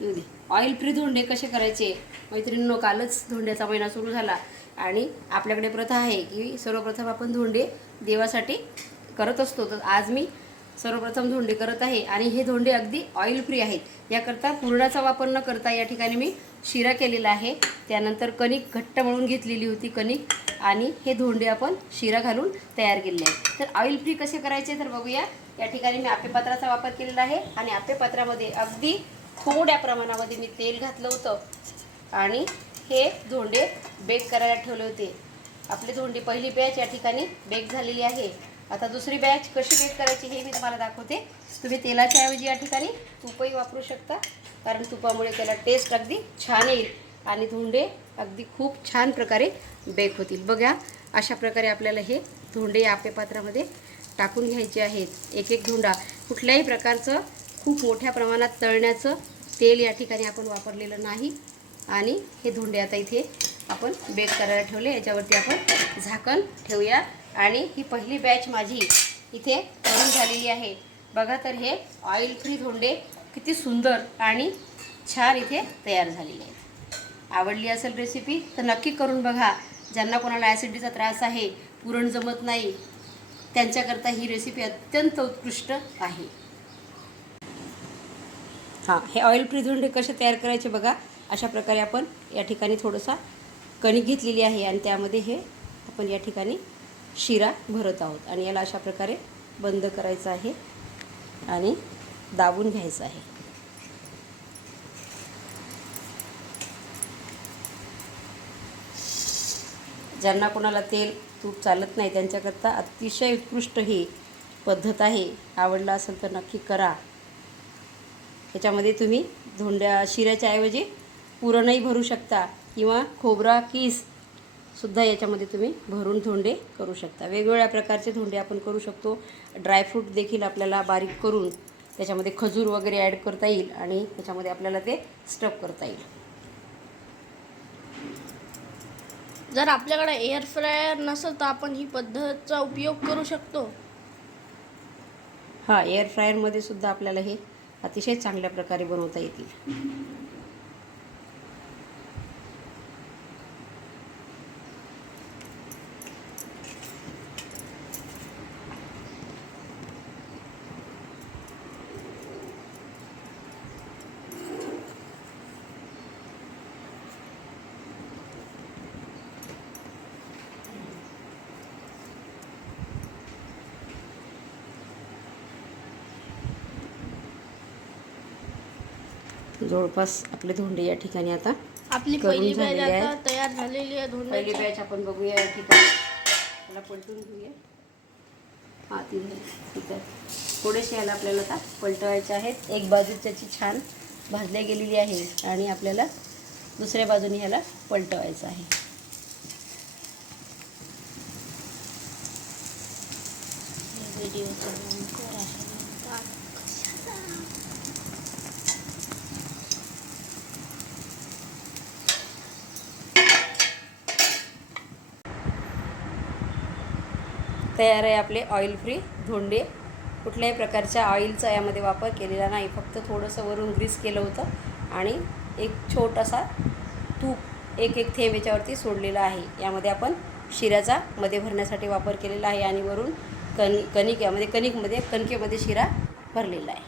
येऊ दे. Oil free धोंडे कसे करायचे मैत्रिणींनो, कालच धोंड्याचा महिना सुरू झाला आणि आपल्याकडे प्रथा आहे की सर्वप्रथम आपण धोंडे देवासाठी करत असतो. तर आज मी सर्वप्रथम धोंडे करत आहे आणि हे धोंडे अगदी ऑइल फ्री आहेत. याकरता पुरणाचा वापर न करता या ठिकाणी मी शिरा केलेला आहे. त्यानंतर कणिक घट्ट मळून घेतलेली होती कणिक, आणि हे धोंडे आपण शिरा घालून तयार केलेले आहेत. तर ऑइल फ्री कसे करायचे तर बघूया. या ठिकाणी मी आप्पेपात्राचा वापर केलेला आहे आणि आप्पेपात्रामध्ये अगदी थोड्या प्रमाणामध्ये मी तेल घातलं होतं आणि हे धोंडे बेक करायला ठेवले होते. आपले धोंडे पहिली बॅच या ठिकाणी बेक झालेली आहे. आता दुसरी बॅच कशी बेक करायची हे मी तुम्हाला दाखवते. तुम्ही तेलाच्या ऐवजी या ठिकाणी तूपही वापरू शकता, कारण तुपामुळे त्याला टेस्ट अगदी छान येईल आणि धोंडे अगदी खूप छान प्रकारे बेक होतील. बघा, अशा प्रकारे आपल्याला हे धोंडे या आप्पेपात्रामध्ये टाकून घ्यायचे आहेत. एक एक धोंडा, कुठल्याही प्रकारचं खूप मोठ्या प्रमाणात तळण्याचं तेल या ठिकाणी आपण वापरलेलं नाही. आणि हे धोंडे आता इथे आपण बेक करायला ठेवले. याच्यावरती आपण झाकण ठेवूया आणि ही पहिली बॅच माझी इथे तळून झालेली आहे. बघा, तर हे ऑइल फ्री धोंडे किती सुंदर आणि छान इथे तयार झालेले आहेत. आवडली असेल रेसिपी तर नक्की करून बघा. ज्यांना कोणाला ॲसिडिटीचा त्रास आहे, पुरण जमत नाही, त्यांच्याकरता ही रेसिपी अत्यंत उत्कृष्ट आहे. हां, हे ऑइल फ्री धोंडे कसे तयार करायचे बघा. अशा प्रकारे आपण या ठिकाणी थोडंसं कणिक घेतलेली आहे आणि त्यामध्ये हे आपण या ठिकाणी शिरा भरत आहोत आणि याला अशा प्रकारे बंद करायचं आहे आणि दाबून घ्यायचं आहे. ज्यांना कोणाला तेल तूप चालत नाही त्यांच्याकरता अतिशय उत्कृष्ट ही पद्धत आहे. आवडला असेल तर नक्की करा. याच्यामध्ये तुम्ही शिऱ्याच्या ऐवजी पुरणही भरू शकता किंवा खोबरा किससुद्धा याच्यामध्ये तुम्ही भरून धोंडे करू शकता. वेगवेगळ्या प्रकारचे धोंडे आपण करू शकतो. ड्रायफ्रूट देखील आपल्याला बारीक करून त्याच्यामध्ये खजूर वगैरे ॲड करता येईल आणि त्याच्यामध्ये आपल्याला ते स्टफ करता येईल. जर आपल्याकडे एअर फ्रायर नसेल तर आपण ही पद्धतचा उपयोग करू शकतो. हां, एअर फ्रायरमध्ये सुद्धा आपल्याला हे अतिशय चांगल्या प्रकारे बनवता येतील. जवळपास आपले धोंडे या ठिकाणी आता आपली पहिली बॅच आता तयार झालेली आहे. पहिली बॅच आपण बघूया या ठिकाणी. त्याला पलटून घेऊया. हां, ठीक आहे. थोडेसे याला आपल्याला आता पलटवायचे आहेत. एक बाजू त्याची छान भाजल्या गेलेली आहे आणि आपल्याला दुसऱ्या बाजूने ह्याला पलटवायचं आहे. तयार आहे आपले ऑइल फ्री धोंडे. कुठल्याही प्रकारच्या ऑइलचा यामध्ये वापर केलेला नाही. फक्त थोडंसं वरून ग्रीस केलं होतं आणि एक छोटासा तूप एक थेंब याच्यावरती सोडलेला आहे. यामध्ये आपण शिऱ्याचा मध्ये भरण्यासाठी वापर केलेला आहे आणि वरून कणिकेमध्ये शिरा भरलेला आहे.